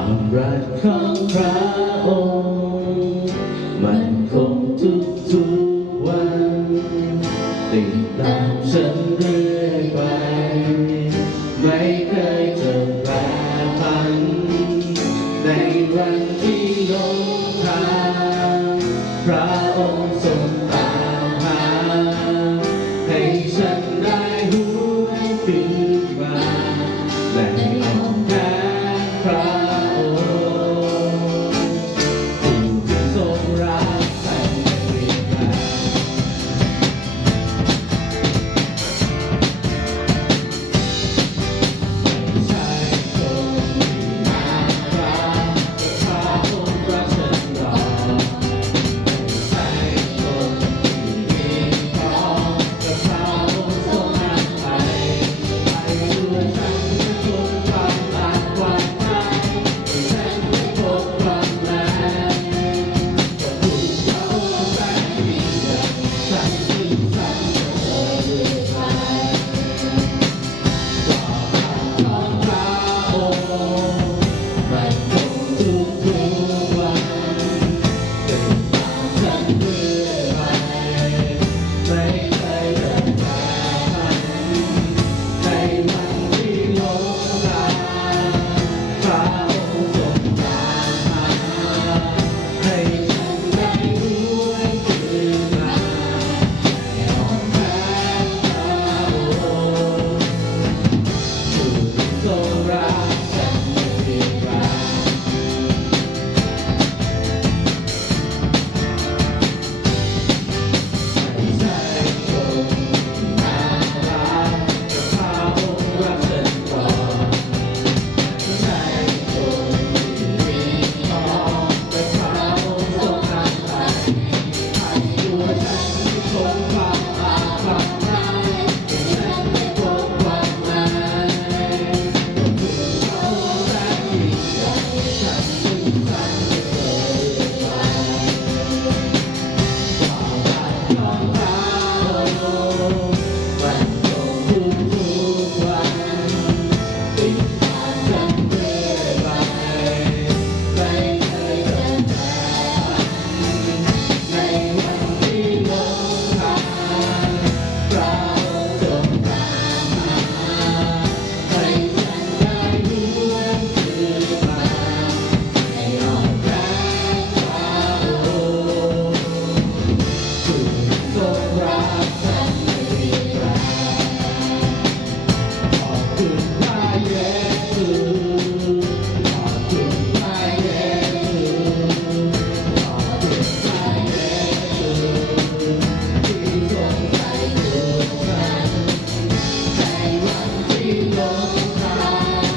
ความรักของพระองค์มันคงทุกวันติดตามฉันเรื่อยไปไม่เคยจะแปรผันในวันที่หลงทางพระองค์ทรงตามหาให้ฉันได้หวนคืนมาและอ้อมแขนพระองค์ผู้ที่ทรงรักและเปลี่ยนแปลงใช่คนที่มารักพระองค์รักฉันรอใช่คนที่มีพร้อมกับพระองค์ทรงนำไปให้ตัวฉันได้พบความรักความหมายให้ฉันได้พบความแรงก็ถูกพระองค์แสนดีฉันจึงสั่นเธอเรื่อยไปของพระองค์มันคงทุกวันติดตามฉันเรื่อยไปไม่เคยเดินแปรผันในวันที่หลงทางพระองค์ทรงตามหาให้ฉันได้หวนคืนมาให้อ้อมแขนพระองค์ผู้ที่ทรงรักฉันไม่เปลี่ยนแปลงไม่ใช่คนที่น่ารักแต่พระองค์รักฉันก่อนไม่ใช่คนที่มีพร้อมแต่พระองค์ทรงนำไปให้ตัวฉันได้พบความรักความหมายให้ฉันได้พบความหมายก็คือพระองค์แสนยิ่งใหญ่ฉันจึงสั่นเธอเรื่อยไปความรักของพระองค์มันคงทุกวันติดตามฉันเรื่อยไปไม่เคยเดินแปรผันในวันที่หลงทางพระองค์ทรงตามหาให้ฉันได้หวนคืนมาให้อ้อมแขนพระองค์ผู้ที่ทรงรักฉันไม่เปลี่ยนแปลงขอบคุณพระเยซูขอบคุณพระเยซูขอบคุณพระเยซูที่ทรงใส่ตัวฉันในวันที่หลงทาง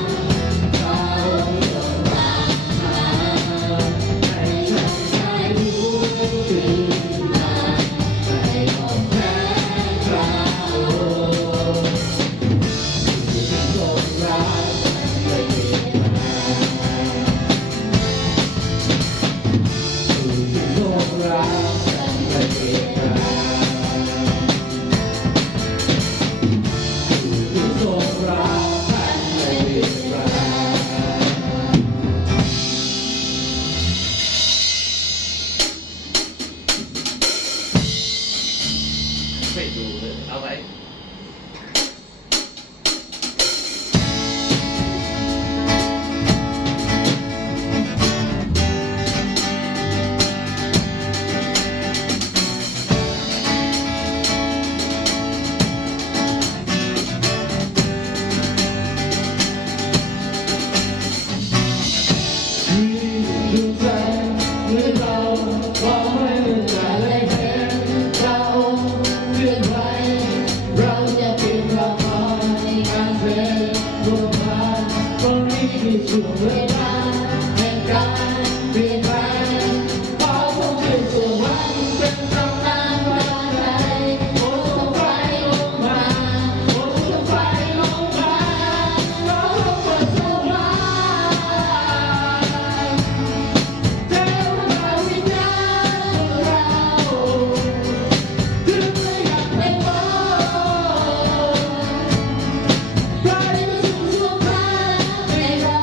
พระองค์ทรงตามหาให้ฉันได้หวนคืนมาให้อ้อมแขนพระองค์ผู้ที่ทรงรักไม่เปลี่ยนแปลงผู้ที่ทรงรักไม่เปลี่ยนแปลงผู้ที่ทรงรักไม่เปลี่ยนแปลงไม่ดูเลยเอาไว้ดูใจเมื่อเรามองไม่เหมือนจะได้เห็นพระองค์เคลื่อนไหวเราจะเพียงรอคอยการเดินบนทางตรงนี้คือช่วงเวลาแห่งการเปลี่ยนแปลงเพราะคงเป็นส่วนวันเป็นตำนานวันใดโอ้ทรงไฟลงมาโอ้ทรงไฟลงมาเพราะทรงเปิดสวรรค์เทวดาวิญญาณเราถึงไม่อยากเป็นโลกพระเยซูทรงพาให้เรา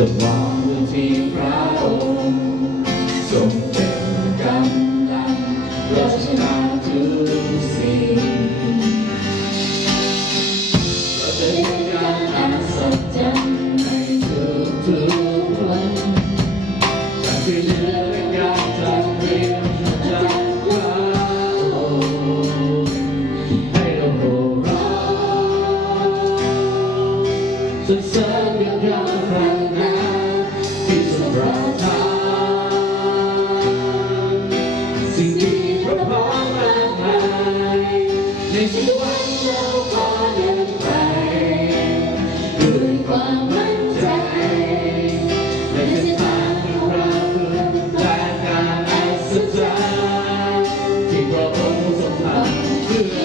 ต้องมองดูที่พระองค์ทรงเป็นกำลังเราชนะทุกสิ่งเราจะเห็นการอัศจรรย์ในทุกๆวันการช่วยเหลือและการจัดเตรียมจากพระองค์ให้เราโห่ร้องสรรเสริญยกย่องพระนามที่ทรงประทานสิ่งดีพระพรมากมายในชีวิตเราขอเดินไปด้วยความมั่นใจในเส้นทางที่พระคุณและการอัศจรรย์ที่พระองค์ทรงทำเพื่อ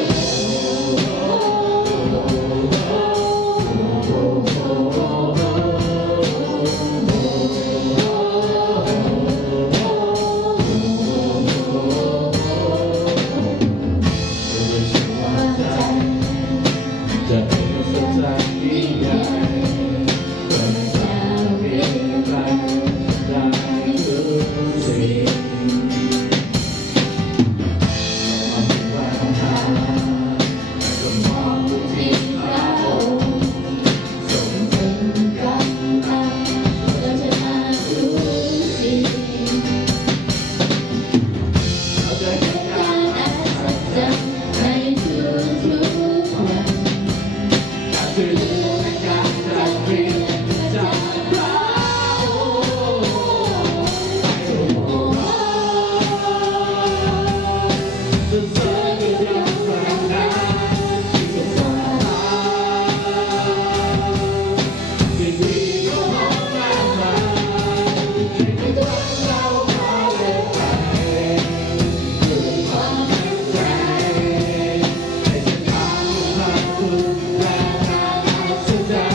จะเป็นสัจจะยิ่งใหญ่เพื่อจะเปลี่ยนแปลงได้ทุกสิ่งมองว่าทางก็มองดูที่พระองค์ทรงเป็นกำลังเราจะมาทุกสิ่งเราจะเห็นการอัศจรรย์ในทุกๆวันช่วยเหลือในการจัดเตรียมจากพระองค์ให้เราโห่ร้องสรรเสริญยกย่องพระนามที่ทรงประทานสิ่งดีพระพรมากมายในตัวเราขอเดินไปด้วยความมั่นใจในเส้นทางที่พระคุณและสุดา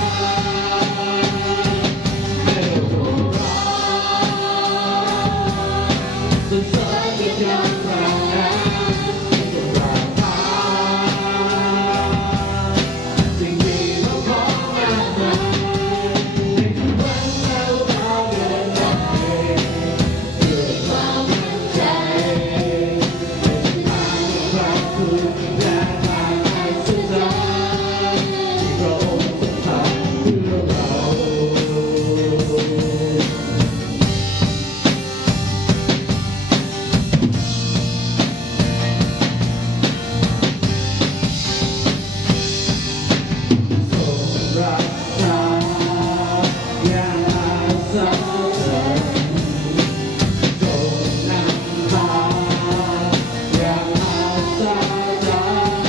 ให้เราโห่ร้องสรรเสริญยกย่องพระนามที่ทรงประทานสิ่งดีพระพรมากมายในทุกวันเราขอเดินไปด้วยความมั่นใจในเส้นทางที่พระคุณและการอัศจรรย์ที่พระองค์ทรงทำเพื่อเรา ทรงรักษาอย่างอัศจรรย์ทรงนำพาอย่างอัศจรรย์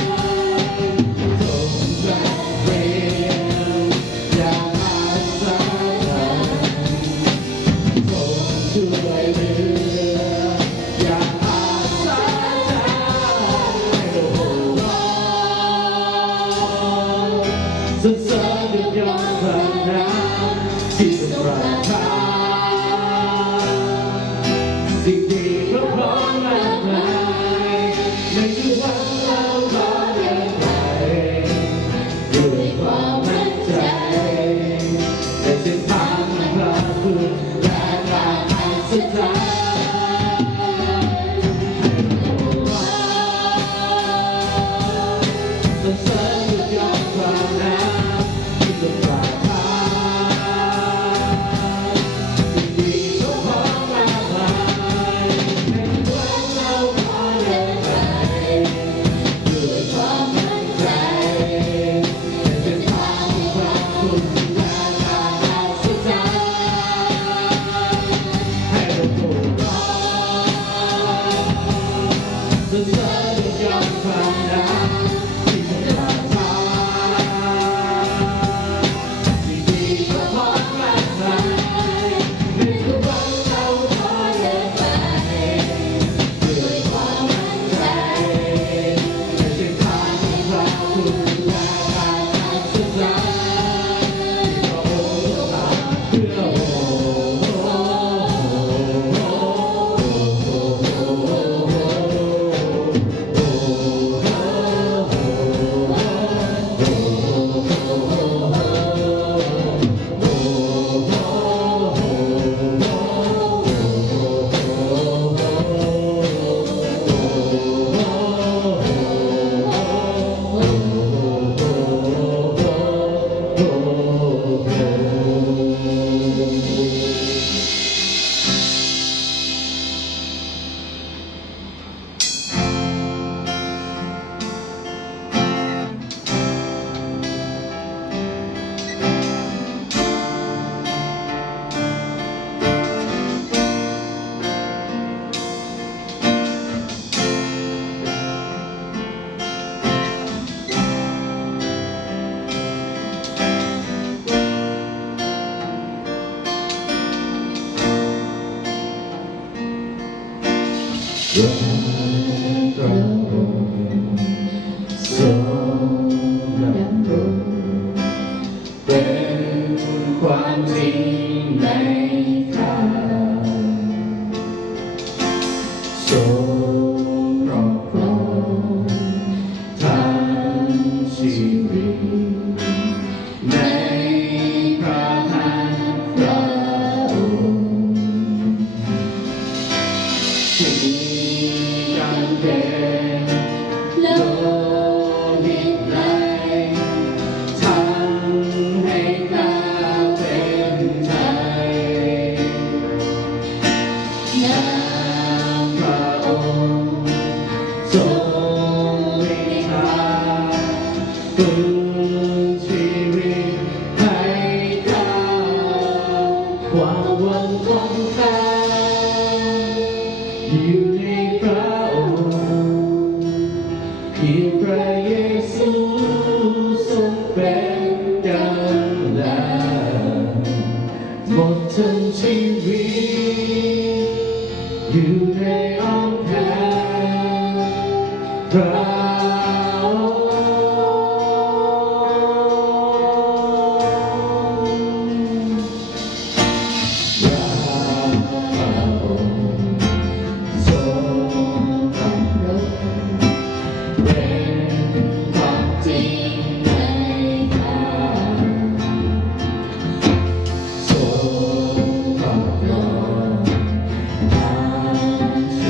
ทรงจัดเตรียมอย่างอัศจรรย์ทรงช่วยเหลืออย่างอัศจรรย์ให้เราโห่ร้องสรรเสริญยกย่องพระนามที่ทรงประทานสิ่งดีพระพรมากมายในทุกวันเราขอเดินไปด้วยความมั่นใจในเส้นทางที่พระคุณและการอัศจรรย์ให้เราโห่ร้องสรรเสริญยกย่องพระนามที่ทรงประทาน รักพระองค์ทรงดำรงเป็นความจริงในข้าทรงครอบครองทั้งชีวิตในพระหัตถ์พระองค์ที่การเดินโลหิตไหลทำให้ข้าเป็นไทยน้ำพระองค์ทรงให้ข้าฟื้นชีวิตให้ข้าความหวังของข้าอยู่ในพระองค์เพียงพระเยซูทรงเป็นกำลังหมดทั้งชีวิตอยู่ในอ้อมแขนพระองค์รักพระองค์ทรงดำรงเป็นความจริงในข้าทรงครอบครองทั้งชี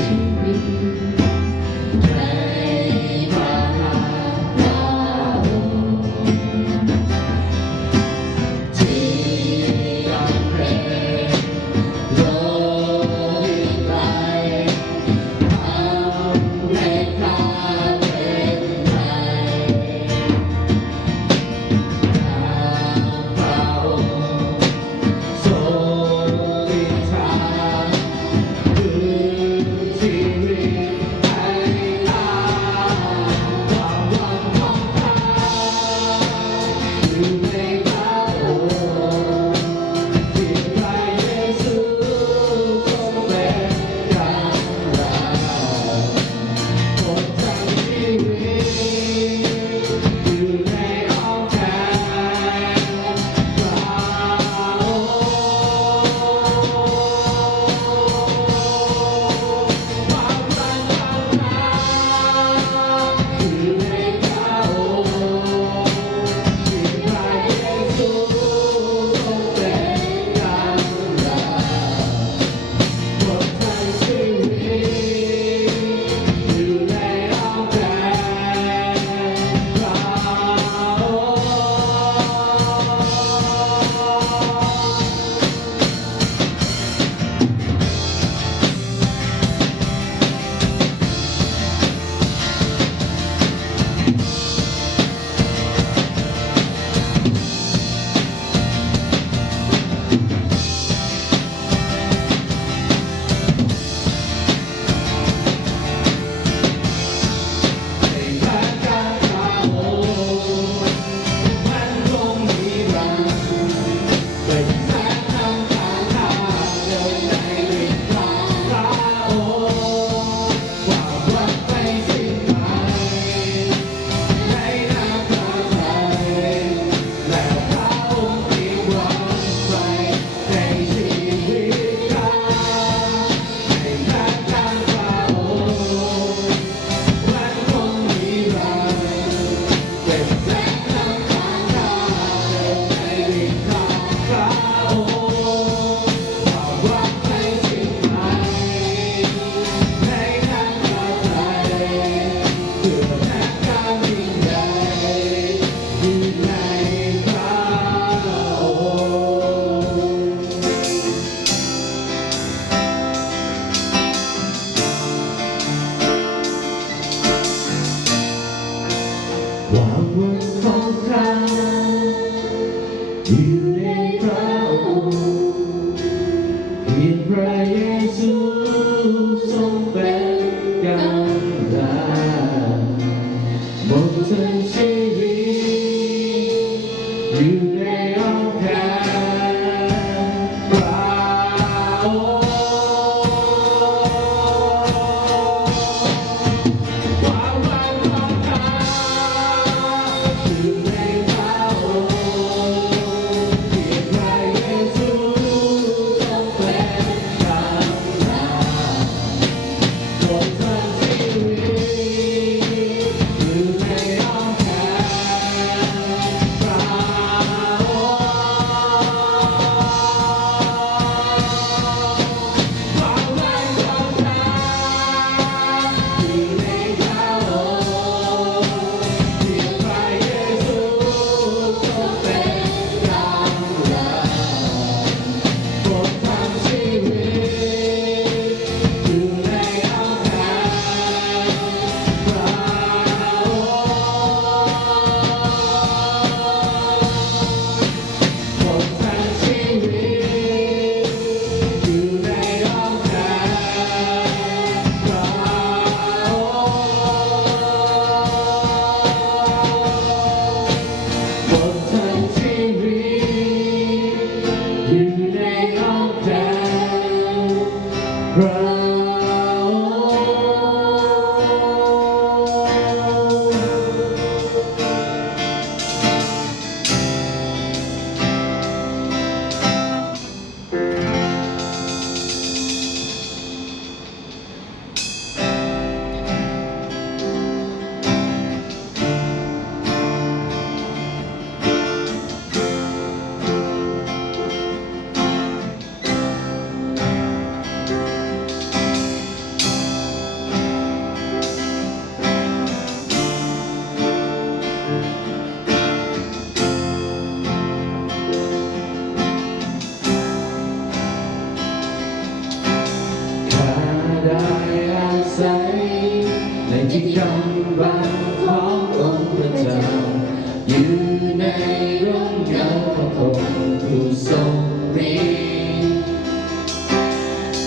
มี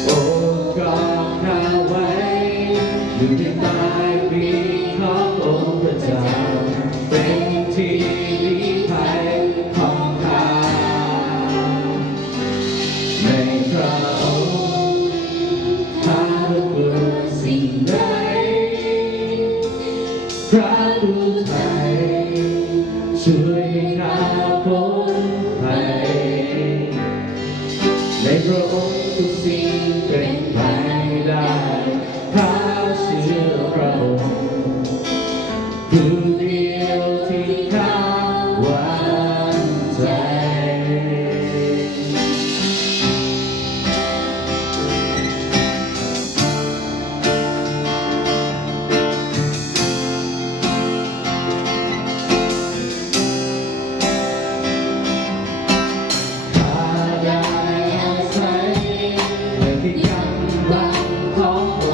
โอ้กอดข้าไว้อยู่ในใต้ปีกขององค์พระเจ้าเป็นที่ลี้ภัยของข้าในพระองค์ข้าไม่กลัวสิ่งใดพระผู้ไทยช่วยให้ข้าพ้นภัยในพระองค์ทุกสิ่งเป็นไปได้ข้าเชื่อพระองค์ผู้เดียวที่ข้าวางใจได้อาศัยในที่กำบังของพระ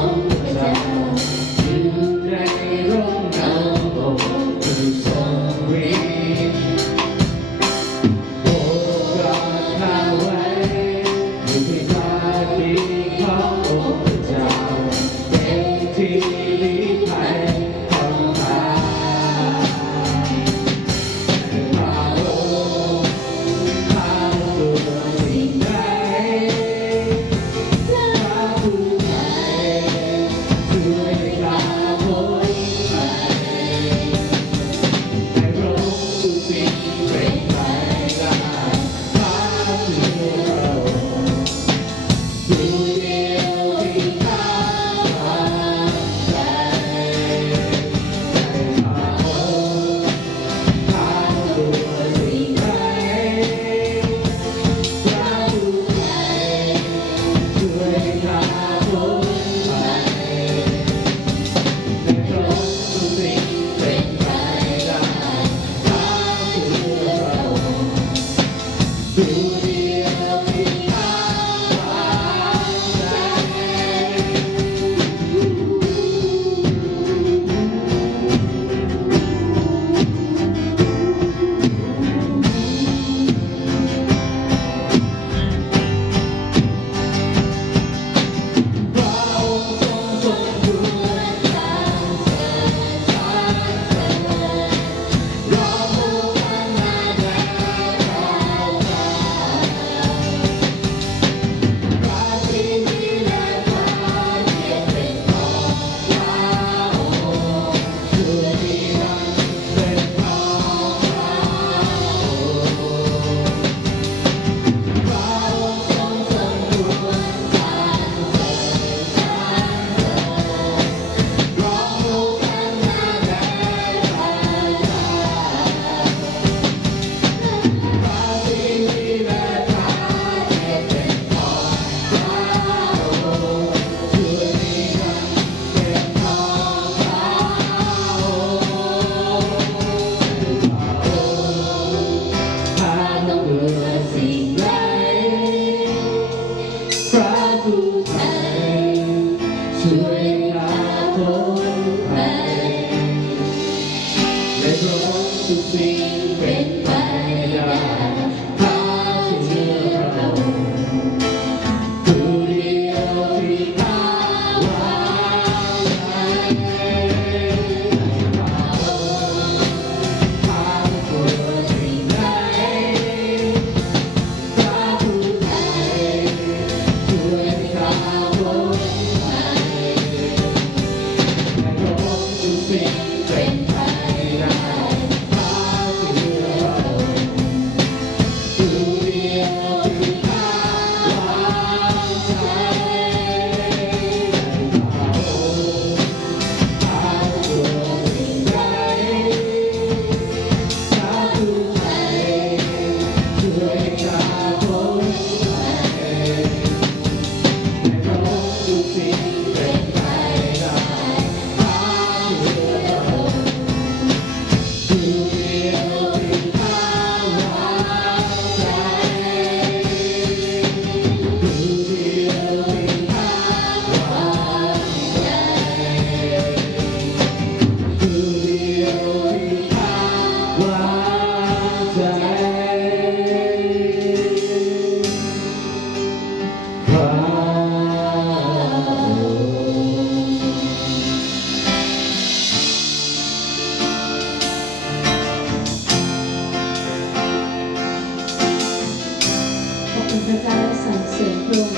เจ้าและสรรเสริญพระองค์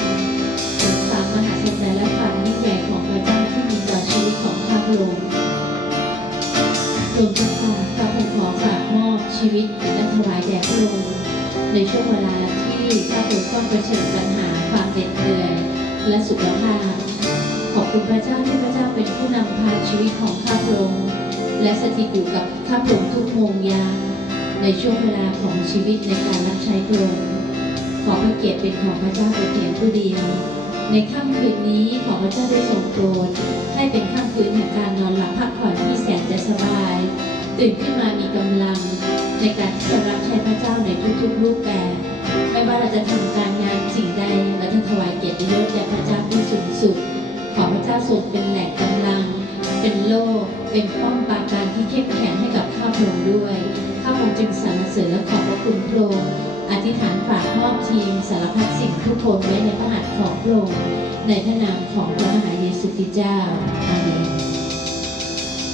เป็นความมหัศจรรย์และความยิ่งใหญ่ของพระเจ้าที่มีต่อชีวิตของข้าพระองค์พระองค์เจ้าค่ะข้าพระองค์ขอฝากมอบชีวิตและถวายแด่พระองค์ในช่วงเวลาที่ข้าพระองค์ต้องเผชิญปัญหาความเหน็ดเหนื่อยและสุขภาพขอบคุณพระเจ้าที่พระเจ้าเป็นผู้นำพาชีวิตของข้าพระองค์และสถิตอยู่กับข้าพระองค์ทุกโมงยามในช่วงเวลาของชีวิตในการรับใช้พระองค์ขอพระเกียรติเป็นของพระเจ้าแต่เพียงผู้เดียวในค่ำคืนนี้ขอพระเจ้าได้ทรงโปรดให้เป็นค่ำคืนแห่งการนอนหลับพักผ่อนที่แสนจะสบายตื่นขึ้นมามีกำลังในการที่จะรับใช้พระเจ้าในทุกๆรูปแบบไม่ว่าเราจะทำการงานสิ่งใดเราจะถวายเกียรติยศแด่พระเจ้าที่สูงสุดขอพระเจ้าทรงเป็นแหล่งกำลังเป็นโล่เป็นป้อมปราการที่เข้มแข็งให้กับข้าพระองค์ด้วยข้าพระองค์จึงสรรเสริญและขอบพระคุณพระองค์อธิษฐานฝากมอบทีมสารพัดสิ่งทุกคนไว้ในพระหัตถ์ของพระองค์ในพระนามของพระมหาเยซูคริสต์เจ้าอาเมน